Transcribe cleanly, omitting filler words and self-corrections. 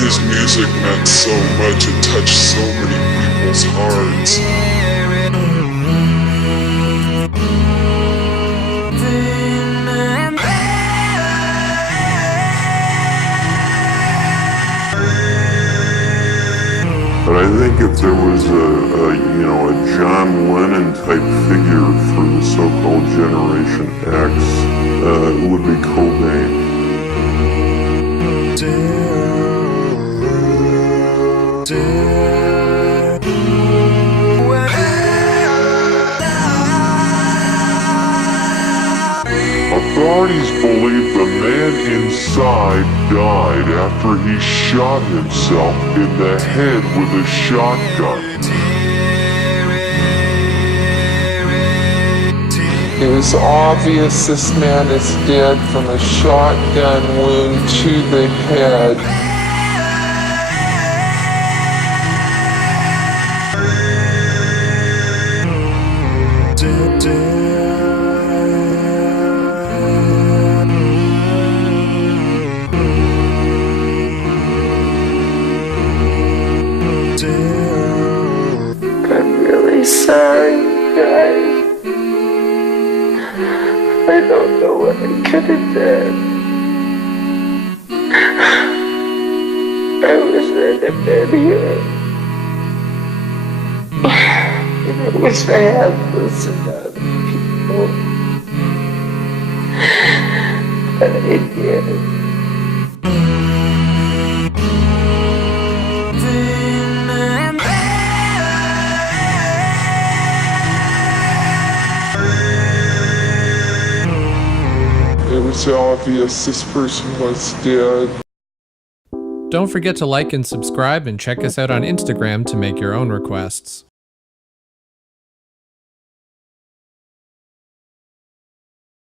His music meant so much, it touched so many people's hearts. But I think if there was a John Lennon type figure for the so-called Generation X, it would be Cobain. Authorities believe the man inside died after he shot himself in the head with a shotgun. It was obvious this man is dead from a shotgun wound to the head. I'm really sorry, guys. I don't know what I could have done. I wish I'd have been here. And I wish I had listened to other people. But I did. It was obvious this person was dead. Don't forget to like and subscribe and check us out on Instagram to make your own requests.